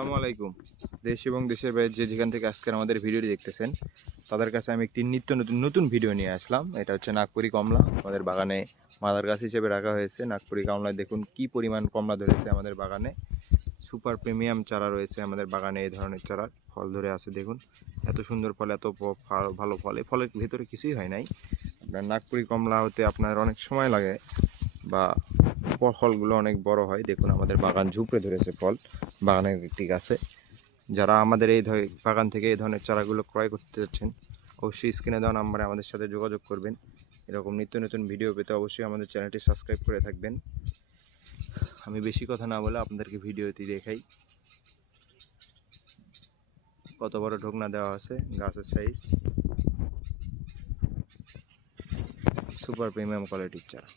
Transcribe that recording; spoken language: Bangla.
আসসালামু আলাইকুম। দেশ এবং দেশের বাইরে যে যেখান থেকে আজকের আমাদের ভিডিওটি দেখতেছেন তাদের কাছে আমি একটি নিত্য নতুন ভিডিও নিয়ে আসলাম। এটা হচ্ছে নাগপুরি কমলা, আমাদের বাগানে মাদার গাছ হিসেবে রাখা হয়েছে। নাগপুরি কমলায় দেখুন কি পরিমাণ কমলা ধরেছে আমাদের বাগানে। সুপার প্রিমিয়াম চারা রয়েছে আমাদের বাগানে, এই ধরনের চারা ফল ধরে আছে দেখুন। এত সুন্দর ফল, এত ভালো ফল, এই ফলের ভেতরে কিছুই হয় নাই। আপনার নাগপুরি কমলা হতে আপনার অনেক সময় লাগে বা ফলগুলো অনেক বড় হয়। দেখুন আমাদের বাগান ঝুপড়ে ধরেছে ফল বাগানের একটি গাছে। যারা আমাদের এই বাগান থেকে এই ধরনের চারাগুলো ক্রয় করতে যাচ্ছেন অবশ্যই স্ক্রিনে দেওয়া নাম্বারে আমাদের সাথে যোগাযোগ করবেন। এরকম নিত্য নতুন ভিডিও পেতে অবশ্যই আমাদের চ্যানেলটি সাবস্ক্রাইব করে থাকবেন। আমি বেশি কথা না বলে আপনাদেরকে ভিডিওটি দেখাই কত বড় ঢোকনা দেওয়া আছে। গাছের সাইজ সুপার প্রিমিয়াম কোয়ালিটির চারা।